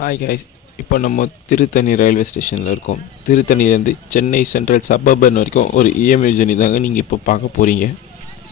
Hi guys, இப்போ நம்ம Tiruttani railway ஸ்டேஷனில் இருக்கோம். திருத்தணிலேருந்து சென்னை சென்ட்ரல் சப்பர்பன் வரைக்கும் ஒரு EMU ஜர்னி தாங்க நீங்கள் இப்போ பார்க்க போகிறீங்க.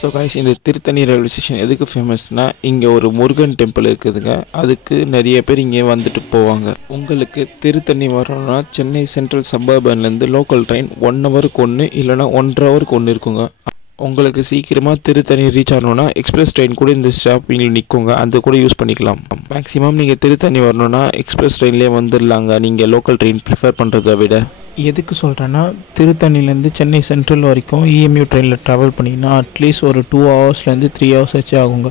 ஸோ guys, இந்த திருத்தணி ரயில்வே ஸ்டேஷன் எதுக்கு ஃபேமஸ்னால் இங்கே ஒரு முருகன் டெம்பிள் இருக்குதுங்க. அதுக்கு நிறைய பேர் இங்கே வந்துட்டு போவாங்க. உங்களுக்கு திருத்தணி வரணும்னா சென்னை சென்ட்ரல் சப்பர்பன்லேருந்து லோக்கல் ட்ரெயின் 1 ஹவருக்கு ஒன்று இல்லைனா 1.5 ஹவருக்கு ஒன்று இருக்குங்க. உங்களுக்கு சீக்கிரமாக திருத்தணி ரீச் ஆகணுன்னா எக்ஸ்பிரஸ் ட்ரெயின் கூட இந்த ஸ்டாப்பிங்கில் நிற்குங்க, அது கூட யூஸ் பண்ணிக்கலாம். மேக்ஸிமம் நீங்கள் திருத்தணி வரணுன்னா எக்ஸ்பிரஸ் ட்ரெயின்லேயே வந்துடலாங்க, நீங்கள் லோக்கல் ட்ரெயின் ப்ரிஃபர் பண்ணுறதை விட. எதுக்கு சொல்கிறேன்னா திருத்தணிலேருந்து சென்னை சென்ட்ரல் வரைக்கும் EMU ட்ரெயினில் ட்ராவல் பண்ணிங்கன்னா அட்லீஸ்ட் ஒரு 2 ஹவர்ஸ்லேருந்து 3 ஹவர்ஸ் வச்சு ஆகுங்க.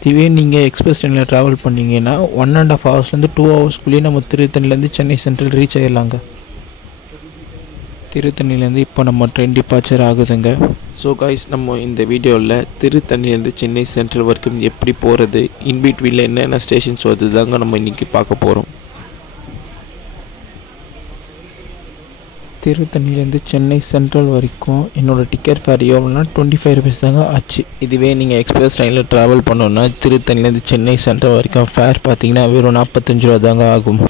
இதுவே நீங்கள் எக்ஸ்பிரஸ் ட்ரெயினில் ட்ராவல் பண்ணிங்கன்னா 1.5 ஹவர்ஸ்லேருந்து 2 ஹவர்ஸ்க்குள்ளேயே நம்ம திருத்தணிலேருந்து சென்னை சென்ட்ரல் ரீச் ஆகிடலாங்க. திருத்தணிலேருந்து இப்போ நம்ம ட்ரெயின் டிபார்ச்சர் ஆகுதுங்க. ஸோ கைஸ், நம்ம இந்த வீடியோவில் திருத்தணிலேருந்து சென்னை சென்ட்ரல் வரைக்கும் எப்படி போகிறது, இன்பிட்வீனில் என்னென்ன ஸ்டேஷன்ஸ் வருது தாங்க நம்ம இன்றைக்கி பார்க்க போகிறோம். திருத்தணிலேருந்து சென்னை சென்ட்ரல் வரைக்கும் என்னோடய டிக்கெட் ஃபேர் எவ்வளோனா 25 rupees தாங்க ஆச்சு. இதுவே நீங்கள் எக்ஸ்பிரஸ் ட்ரெயினில் ட்ராவல் பண்ணோன்னா திருத்தணிலேருந்து சென்னை சென்ட்ரல் வரைக்கும் ஃபேர் பார்த்தீங்கன்னா வெறும் 45 ரூபா தாங்க ஆகும்.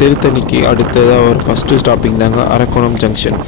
திருத்தணிக்கு அடுத்ததாக ஒரு ஃபஸ்ட்டு ஸ்டாப்பிங் தாங்க அரக்கோணம் ஜங்ஷன்.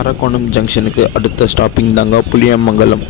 அரக்கோணம் ஜங்ஷனுக்கு அடுத்த ஸ்டாப்பிங் தாங்க புளியமங்கலம்.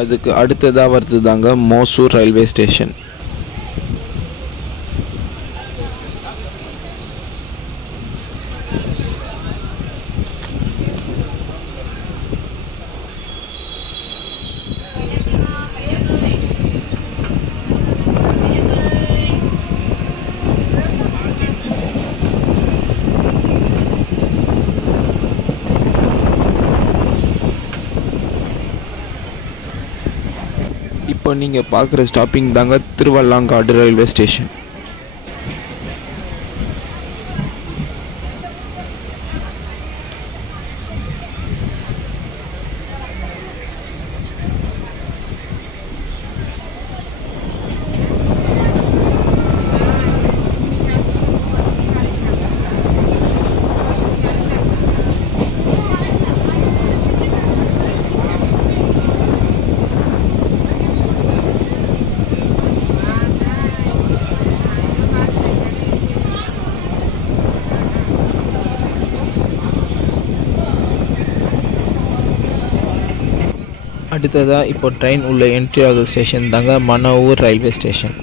அதுக்கு அடுத்ததாக வருது தாங்க மோசூர் ரயில்வே ஸ்டேஷன். இப்போ நீங்கள் பார்க்குற ஸ்டாப்பிங் தாங்க திருவல்லாங்காடு ரயில்வே ஸ்டேஷன். அடுத்ததாக இப்போ ட்ரெயின் உள்ள என்ட்ரி ஆகிற ஸ்டேஷன் தாங்க மனவூர் ரயில்வே ஸ்டேஷன்.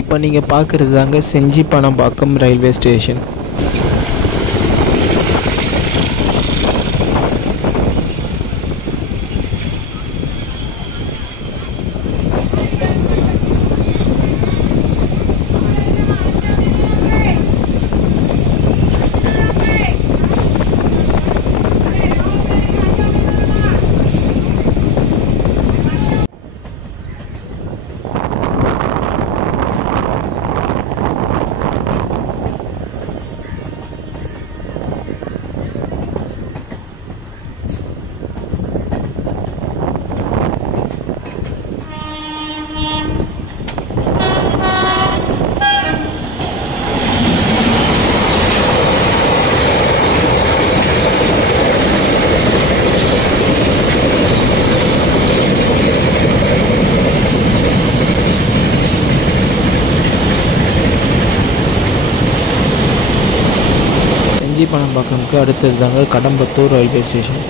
இப்போ நீங்கள் பார்க்குறது தாங்க செஞ்சி பனம்பாக்கம் ரயில்வே ஸ்டேஷன். பனம்பாக்கம்க்கு அடுத்தது தாங்க கடம்பத்தூர் ரயில்வே ஸ்டேஷன்.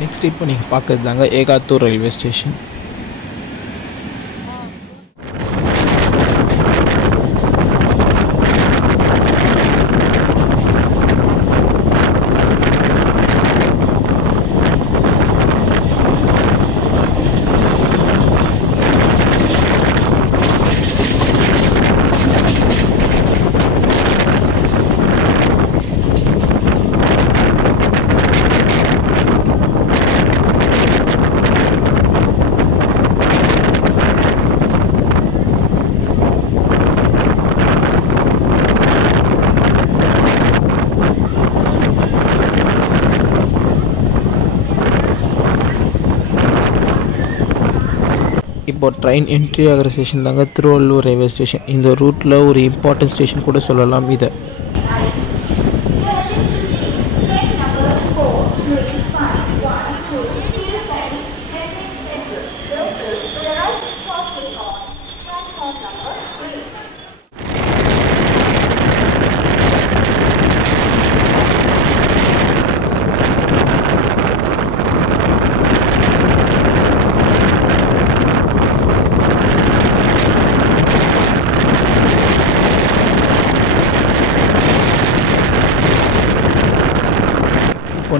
நெக்ஸ்ட் இப்போ நீங்கள் பார்க்குறது தாங்க ஏகாத்தூர் ரயில்வே ஸ்டேஷன். இப்போ ட்ரெயின் என்ட்ரி ஆகிற ஸ்டேஷன் தாங்க திருவள்ளூர் ரயில்வே ஸ்டேஷன். இந்த ரூட்டில் ஒரு இம்பார்ட்டன்ட் ஸ்டேஷன் கூட சொல்லலாம் இதை.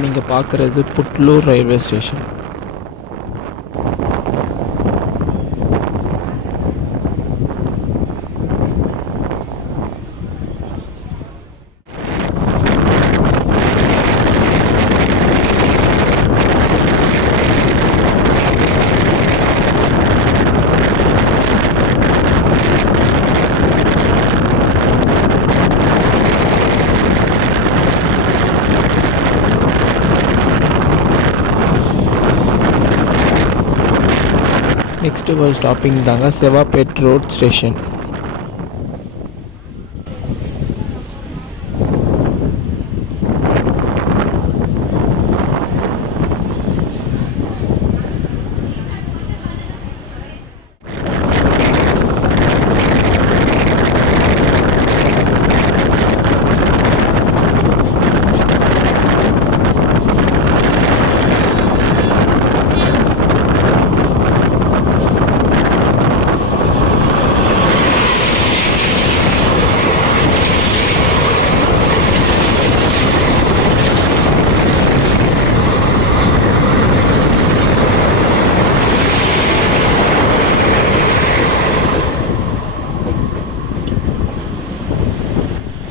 நீங்கள் பார்க்குறது புட்லூர் ரயில்வே ஸ்டேஷன். நெக்ஸ்ட்டு ஒரு ஸ்டாப்பிங் தாங்க செவாப்பேட் ரோட் ஸ்டேஷன்.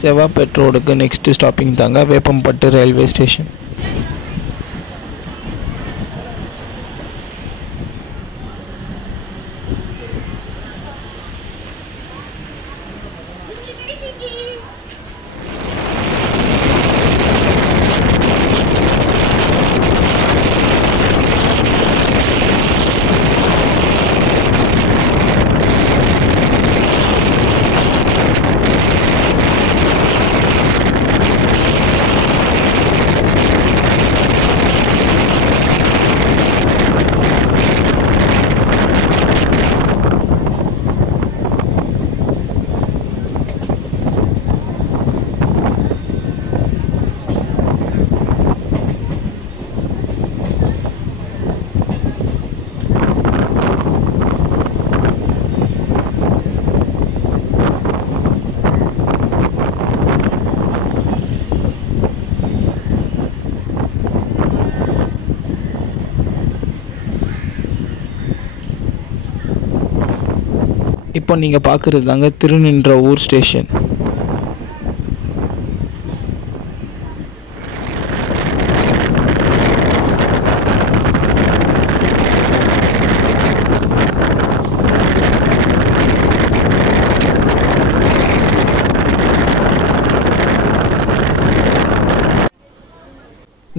செவாப்பேட் ரோடுக்கு நெக்ஸ்ட்டு ஸ்டாப்பிங் தாங்க வேப்பம்பட்டு ரயில்வே ஸ்டேஷன். இப்போ நீங்கள் பார்க்குறது தாங்க திருநின்றவூர் ஸ்டேஷன்.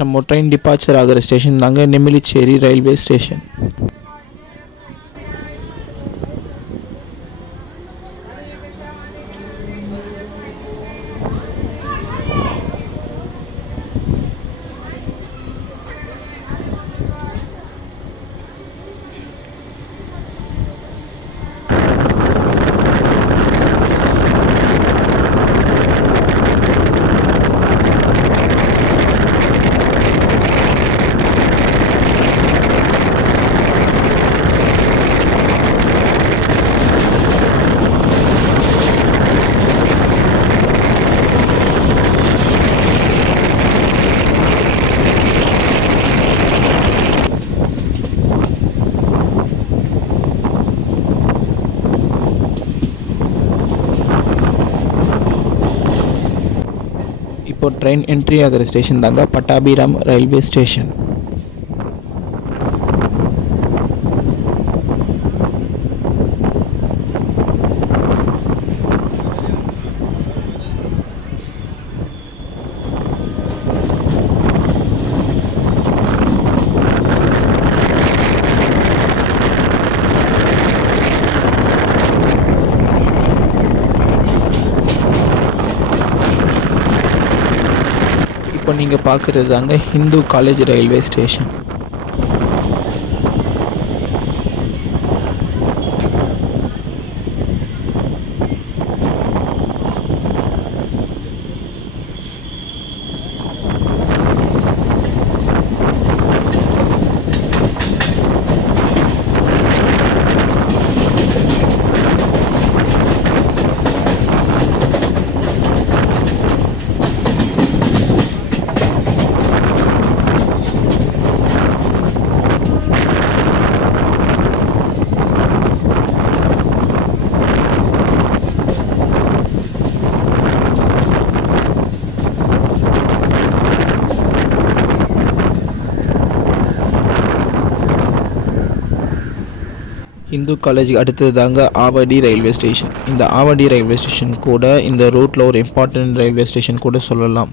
நம்ம ட்ரெயின் டிபார்ச்சர் ஆகிற ஸ்டேஷன் தாங்க நெமிலிச்சேரி ரயில்வே ஸ்டேஷன். இப்போ ட்ரெயின் என்ட்ரி ஆகிற ஸ்டேஷன் தாங்க பட்டாபிராம் ரயில்வே ஸ்டேஷன். இப்போ நீங்கள் பார்க்குறது தாங்க Hindu college railway station. Hindu காலேஜுக்கு அடுத்தது தாங்க ஆவடி ரயில்வே ஸ்டேஷன். இந்த ஆவடி ரயில்வே ஸ்டேஷன் கூட இந்த ரூட்டில் ஒரு இம்பார்ட்டன்ட் ரயில்வே ஸ்டேஷன் கூட சொல்லலாம்.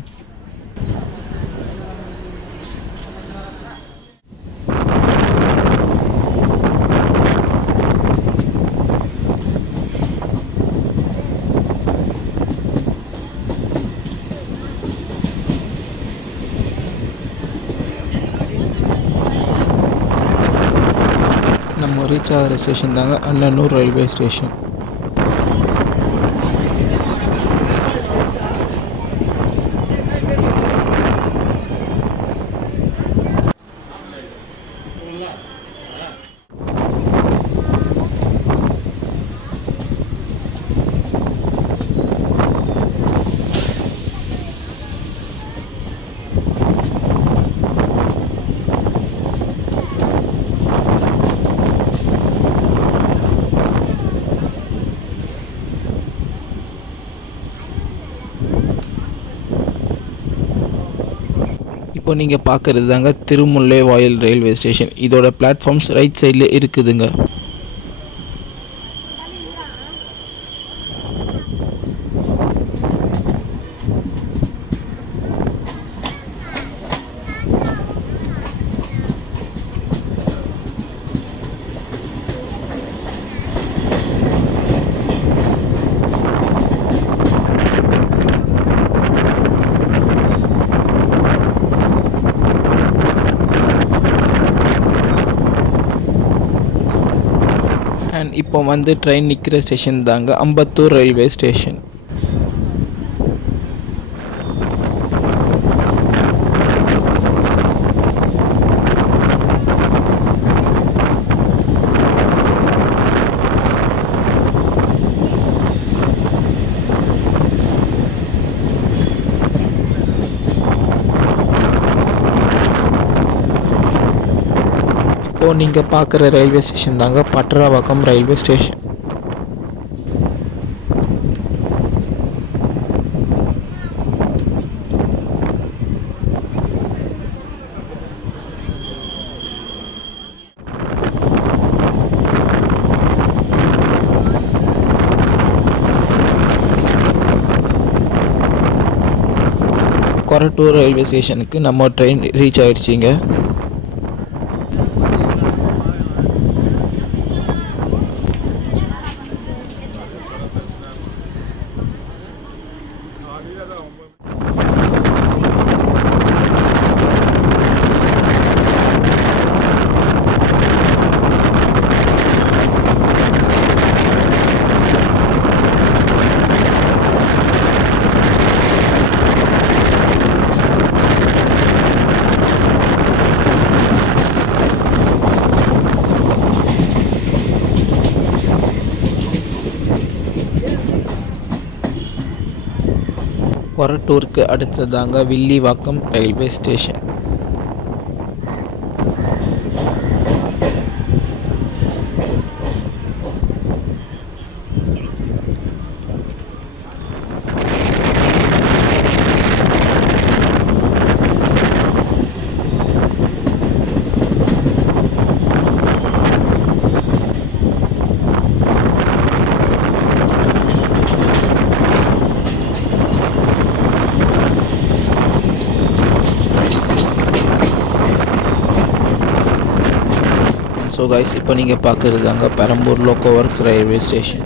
நம்ம ரீச் ஆகிற ஸ்டேஷன் தாங்க அன்னனூர் ரயில்வே ஸ்டேஷன். இப்போ நீங்கள் பார்க்குறது தாங்க திருமுல்லைவாயல் ரயில்வே ஸ்டேஷன். இதோட பிளாட்ஃபார்ம்ஸ் ரைட் சைடில் இருக்குதுங்க. இப்போ வந்து ட்ரெயின் நிற்கிற ஸ்டேஷன் தாங்க அம்பத்தூர் ரயில்வே ஸ்டேஷன். இப்போ நீங்கள் பார்க்குற ரயில்வே ஸ்டேஷன் தாங்க Pattaravakkam railway station. Korattur railway ஸ்டேஷனுக்கு நம்ம ட்ரெயின் ரீச் ஆயிடுச்சிங்க. கொரட்டூருக்கு அடுத்ததாங்க Villivakkam railway station. So guys, இப்போ நீங்கள் பார்க்குறது தாங்க Perambur loco works railway station.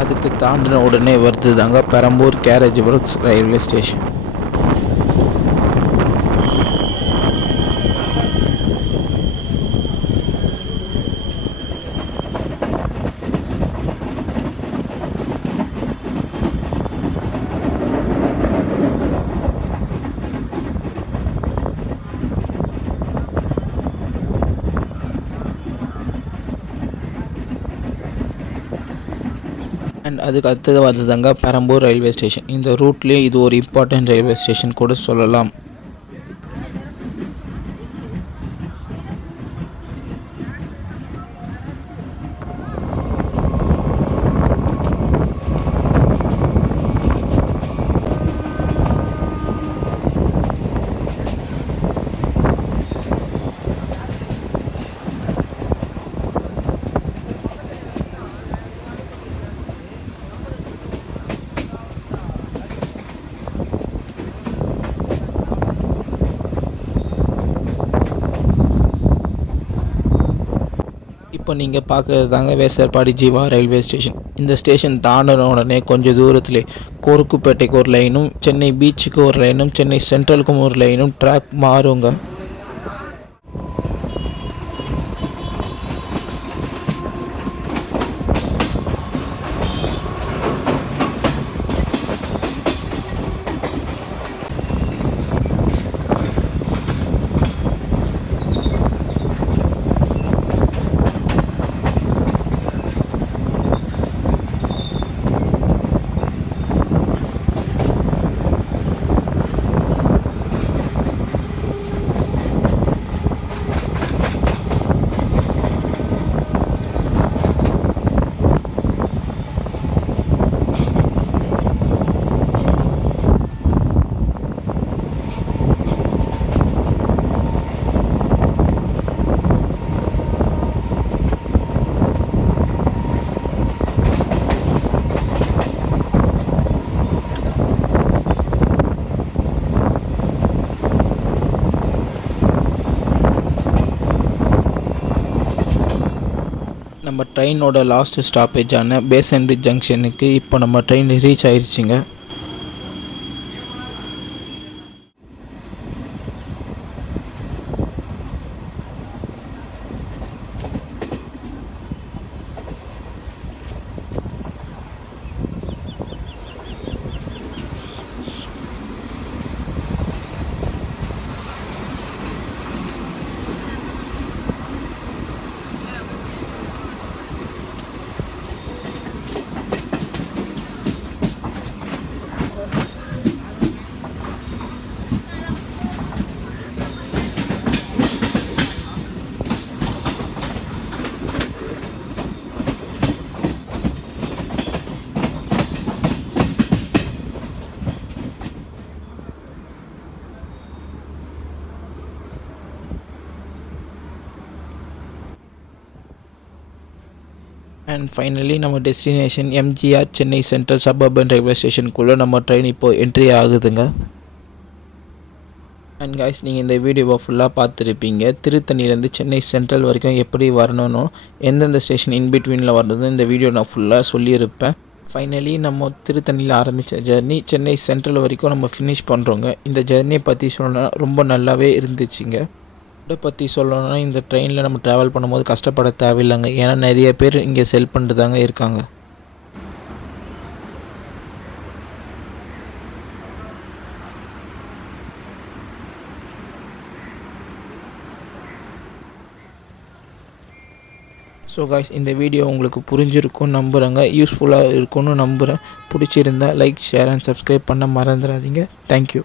அதுக்கு தாண்டின உடனே வருது தாங்க Perambur carriage works railway station. And அதுக்கு அடுத்தது வருதுதாங்க பெரம்பூர் ரயில்வே ஸ்டேஷன். இந்த ரூட்லேயே இது ஒரு இம்பார்ட்டன்ட் ரயில்வே ஸ்டேஷன் கூட சொல்லலாம். இப்போ நீங்கள் பார்க்குறது தாங்க வேசர்பாடி ஜீவா ரயில்வே ஸ்டேஷன். இந்த ஸ்டேஷன் தாண்டின உடனே கொஞ்சம் தூரத்தில் கோருக்குப்பேட்டைக்கு ஒரு லைனும், சென்னை பீச்சுக்கு ஒரு லைனும், சென்னை சென்ட்ரலுக்கும் ஒரு லைனும் ட்ராக் மாறுங்க. நம்ம ட்ரெயினோட லாஸ்ட் ஸ்டாப்பேஜான பேசன் ஜங்ஷனுக்கு இப்போ நம்ம ட்ரெயின் ரீச் ஆயிடுச்சுங்க. அண்ட் ஃபைனலி நம்ம destination MGR Chennai central suburban railway ஸ்டேஷனுக்குள்ளே நம்ம ட்ரெயின் இப்போது என்ட்ரி ஆகுதுங்க. அண்ட் காய்ஸ், நீங்கள் இந்த வீடியோவை ஃபுல்லாக பார்த்துருப்பீங்க. திருத்தணிலேருந்து சென்னை சென்ட்ரல் வரைக்கும் எப்படி வரணும்னு, எந்தெந்த ஸ்டேஷன் இன்பிட்வீனில் வர்றதுன்னு இந்த வீடியோ நான் ஃபுல்லாக சொல்லியிருப்பேன். ஃபைனலி நம்ம திருத்தணியில் ஆரம்பித்த ஜர்னி சென்னை சென்ட்ரல் வரைக்கும் நம்ம ஃபினிஷ் பண்ணுறோங்க. இந்த ஜர்னியை பற்றி சொல்லணும்னா ரொம்ப நல்லாவே இருந்துச்சுங்க. இதை பற்றி சொல்லணும்னா இந்த ட்ரெயினில் நம்ம ட்ராவல் பண்ணும்போது கஷ்டப்பட தேவையில்லைங்க. ஏன்னா நிறைய பேர் இங்கே செல் பண்ணிட்டு தாங்க இருக்காங்க. ஸோ காய்ஸ், இந்த வீடியோ உங்களுக்கு புரிஞ்சிருக்கும் நம்புகிறேங்க. யூஸ்ஃபுல்லாக இருக்கும்னு நம்புகிறேன். பிடிச்சிருந்தா லைக், ஷேர் அண்ட் சப்ஸ்கிரைப் பண்ண மறந்துடாதீங்க. தேங்க்யூ.